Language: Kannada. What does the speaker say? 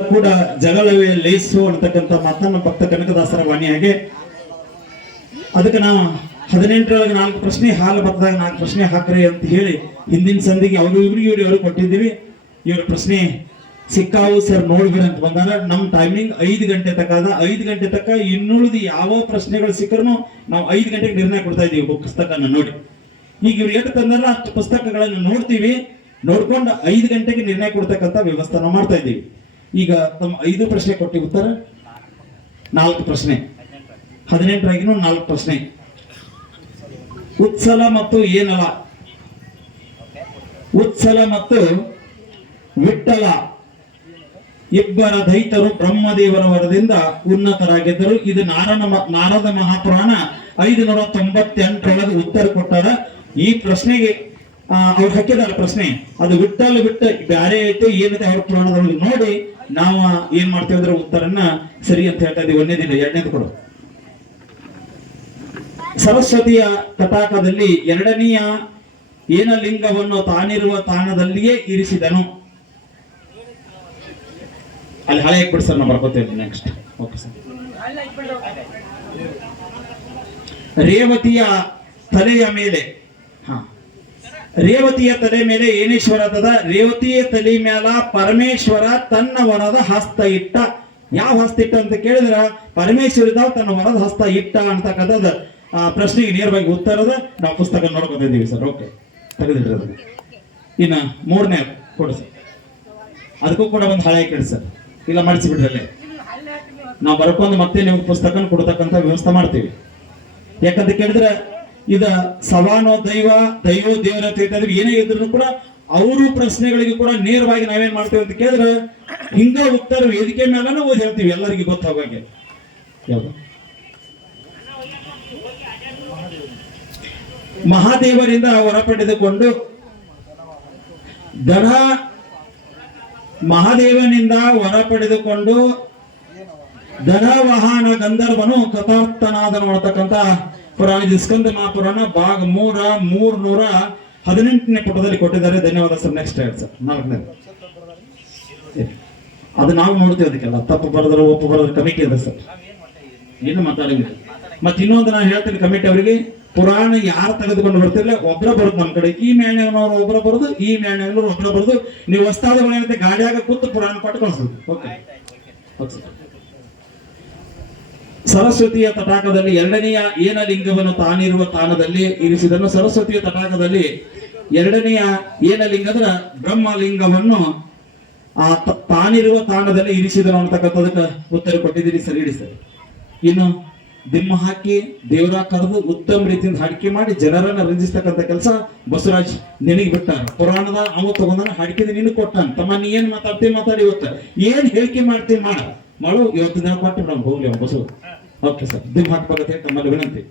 ಕೂಡ ಜಗಳವೇ ಲೇಸು ಅಂತಕ್ಕಂಥ ಮಾತನ್ನ ಭಕ್ತ ಕನಕದಾಸರ ವಾಣಿಯಾಗೆ ಅದಕ್ಕೆ ನಾವು 18ರೊಳಗೆ 4 ಪ್ರಶ್ನೆ ಹಾಲು ಬತ್ತದಾಗ 4 ಪ್ರಶ್ನೆ ಹಾಕ್ರಿ ಅಂತ ಹೇಳಿ ಹಿಂದಿನ ಸಂದಿಗೆ ಅವರು ಇವ್ರಿಗೆ ಕೊಟ್ಟಿದ್ದೀವಿ. ಇವ್ರ ಪ್ರಶ್ನೆ ಸಿಕ್ಕಾವು ಸರ್ ನೋಡ್ಬಿಡಿ ಅಂತ ಬಂದಾರ. ನಮ್ಮ ಟೈಮಿಂಗ್ 5 ಗಂಟೆ ತಕ ಅದ. 5 ಗಂಟೆ ತಕ ಇನ್ನುಳಿದ ಯಾವ ಪ್ರಶ್ನೆಗಳು ಸಿಕ್ಕರೂ ನಾವು 5 ಗಂಟೆಗೆ ನಿರ್ಣಯ ಕೊಡ್ತಾ ಇದೀವಿ ಪುಸ್ತಕನ ನೋಡಿ. ಈಗ ಇವ್ರು ಎಷ್ಟು ತಂದಾರ ಅಷ್ಟು ಪುಸ್ತಕಗಳನ್ನು ನೋಡ್ತೀವಿ, ನೋಡ್ಕೊಂಡು 5 ಗಂಟೆಗೆ ನಿರ್ಣಯ ಕೊಡ್ತಕ್ಕಂಥ ವ್ಯವಸ್ಥೆ ನಾವು ಮಾಡ್ತಾ ಇದ್ದೀವಿ. ಈಗ ತಮ್ಮ 5 ಪ್ರಶ್ನೆ ಕೊಟ್ಟಿ ಉತ್ತರ 4 ಪ್ರಶ್ನೆ 18ರಾಗಿನೂ 4 ಪ್ರಶ್ನೆ. ಉತ್ಸಲ ಮತ್ತು ಏನಲ, ಉತ್ಸಲ ಮತ್ತು ವಿಠಲ ಇಬ್ಬರ ದೈತರು ಬ್ರಹ್ಮದೇವರ ವರದಿಂದ ಉನ್ನತರಾಗಿದ್ದರು. ಇದು ನಾರದ ಮಹಾಪುರಾಣ 598ರೊಳಗೆ ಉತ್ತರ ಕೊಟ್ಟಾರ. ಈ ಪ್ರಶ್ನೆಗೆ ಅವ್ರು ಹಾಕಿದಾರ ಪ್ರಶ್ನೆ ಅದು ವಿಠಲ ಬಿಟ್ಟ ಬ್ಯಾರೆ ಐತೆ ಏನೈತೆ ಅವ್ರ ಪುರಾಣದೊಳಗೆ ನೋಡಿ ನಾವು ಏನ್ ಮಾಡ್ತೇವೆ ಅಂದ್ರೆ ಉತ್ತರನ್ನ ಸರಿ ಅಂತ ಹೇಳ್ತಾ ಇದೀವಿ. 1ನೇ ದಿನ 2ನೇದು ಕೊಡು. ಸರಸ್ವತಿಯ ತಟಾಕದಲ್ಲಿ 2ನೆಯ ಏನಲಿಂಗವನ್ನು ತಾನಿರುವ ತಾಣದಲ್ಲಿಯೇ ಇರಿಸಿದನು. ಅಲ್ಲಿ ಹಳೆ ಹಾಕ್ಬಿಡಿ ಸರ್, ನಾವು ಬರ್ಕೋತೇವೆ ನೆಕ್ಸ್ಟ್. Okay sir. ರೇವತಿಯ ತಲೆಯ ಮೇಲೆ, ರೇವತಿಯ ತಲೆ ಮೇಲೆ ಏನೇಶ್ವರ ಅದ. ರೇವತಿಯ ತಲೆ ಮೇಲ ಪರಮೇಶ್ವರ ತನ್ನ ವರದ ಹಸ್ತ ಇಟ್ಟ. ಯಾವ ಹಸ್ತ ಇಟ್ಟ ಅಂತ ಕೇಳಿದ್ರ ಪರಮೇಶ್ವರದ ತನ್ನ ವರದ ಹಸ್ತ ಇಟ್ಟ ಅಂತಕ್ಕಂಥದ್ದು ಪ್ರಶ್ನೆಗೆ ನೇರವಾಗಿ ಉತ್ತರದ ನಾವು ಪುಸ್ತಕ ನೋಡ್ಕೊತಿದ್ದೀವಿ ಸರ್. ಓಕೆ, ತೆಗೆದಿಡ್ರಿ ಅದನ್ನ. ಇನ್ನ 3ನೇ ಕೊಡು ಸರ್. ಅದಕ್ಕೂ ಕೂಡ ಒಂದು ಹಳೆ ಕೇಳಿ ಸರ್, ಇಲ್ಲ ಮಾಡಿಸಿಬಿಡ್ರಲ್ಲೇ ನಾವು ಬರ್ಕೊಂಡು ಮತ್ತೆ ನಿಮ್ಗೆ ಪುಸ್ತಕ ಕೊಡ್ತಕ್ಕಂಥ ವ್ಯವಸ್ಥೆ ಮಾಡ್ತೀವಿ. ಯಾಕಂತ ಕೇಳಿದ್ರೆ ಇದ ಸವಾನೋ ದೈವ ದೈವೋ ದೇವರ ತಿಳ್ತಿದ್ವಿ ಏನೇ ಇದ್ರು ಕೂಡ ಅವರು ಪ್ರಶ್ನೆಗಳಿಗೆ ಕೂಡ ನೇರವಾಗಿ ನಾವೇನ್ ಮಾಡ್ತೇವೆ ಅಂತ ಕೇಳಿದ್ರೆ ಹಿಂಗ ಉತ್ತರ ವೇದಿಕೆ ಮೇಲೂ ಓದಿ ಹೇಳ್ತೀವಿ ಎಲ್ಲರಿಗೂ ಗೊತ್ತಾಗಂಗೆ. ಯಾವುದು ಮಹಾದೇವರಿಂದ ಹೊರ ಪಡೆದುಕೊಂಡು ದಢ ಮಹಾದೇವನಿಂದ ಹೊರ ಪಡೆದುಕೊಂಡು ದಢವಾಹನ ಗಂಧರ್ವನು ಕಥಾರ್ಥನಾದನು ಅನ್ನತಕ್ಕಂಥ ಪುರಾಣ ಸ್ಕಂದ ಮಹಾಪುರಾಣ ಭಾಗ 318ನೇ ಪುಟದಲ್ಲಿ ಕೊಟ್ಟಿದ್ದಾರೆ. ಧನ್ಯವಾದ ಸರ್. ನೆಕ್ಸ್ಟ್ ಹೇಳಿ ಸರ್. 4ನೇದು ಅದು ನಾವು ನೋಡ್ತೀವಿ. ಅದಕ್ಕೆಲ್ಲ ತಪ್ಪು ಬರೆದ್ರೆ ಒಪ್ಪು ಬರೆದ್ರೆ ಕಮಿಟಿ ಇದೆ ಸರ್, ಏನು ಮಾತಾಡಿಲ್ಲ. ಮತ್ತೆ ಇನ್ನೊಂದು ನಾನು ಹೇಳ್ತೀನಿ ಕಮಿಟಿ ಅವರಿಗೆ, ಪುರಾಣ ಯಾರು ತೆಗೆದುಕೊಂಡು ಬರ್ತಿರ್ಲಿಲ್ಲ ಒಬ್ಬರ ಬರೋದು ನಮ್ಮ ಕಡೆ. ಈ ಮ್ಯಾಣ್ಯವ್ರು ಒಬ್ಬರ ಬರೋದು, ಈ ಮ್ಯಾಣ್ಯವ್ರು ಒಬ್ಬರ ಬರೋದು. ನೀವು ಹೊಸ್ತಾದಗಳೇನಂತೆ ಗಾಡಿಯಾಗ ಕೂತು ಪುರಾಣ ಪಾಠ ಕಳಿಸೋದು. ಓಕೆ. ಸರಸ್ವತಿಯ ತಟಾಕದಲ್ಲಿ 2ನೆಯ ಏನಲಿಂಗವನ್ನು ತಾನಿರುವ ತಾಣದಲ್ಲಿ ಇರಿಸಿದನು. ಸರಸ್ವತಿಯ ತಟಾಕದಲ್ಲಿ 2ನೆಯ ಏನಲಿಂಗ ಅಂದ್ರೆ ಬ್ರಹ್ಮಲಿಂಗವನ್ನು ತಾನಿರುವ ತಾಣದಲ್ಲಿ ಇರಿಸಿದನು ಅಂತಕ್ಕಂಥದಕ್ಕೆ ಉತ್ತರ ಕೊಟ್ಟಿದ್ದೀರಿ ಸರಿ. ಇಡಿ ಸರ್. ಇನ್ನು ದಿಮ್ಮ ಹಾಕಿ ದೇವರ ಕರೆದು ಉತ್ತಮ ರೀತಿಯಿಂದ ಹಾಡಿಕೆ ಮಾಡಿ ಜನರನ್ನ ರಂಜಿಸ್ತಕ್ಕಂಥ ಕೆಲಸ ಬಸವರಾಜ್ ನಿನಗೆ ಬಿಟ್ಟಾರ. ಪುರಾಣದ ಅವ ತಗೊಂಡ ಹಾಡಿಕೆ ನೀನು ಕೊಟ್ಟಾನ. ತಮ್ಮ ನೀ ಏನ್ ಮಾತಾಡಿ ಇವತ್ತ ಏನ್ ಹೇಳಿಕೆ ಮಾಡ್ತೀನಿ ಮಾಡು ಇವತ್ತು ದಿನ ಕೊಟ್ಟು ನಾವು ಹೋಗ್ಲಿ ಬಸವ. Okay sir. ದಿಮ್ಮ ಹಾಕ್ಬೇಕಂತ ತಮ್ಮಲ್ಲಿ ವಿನಂತಿ.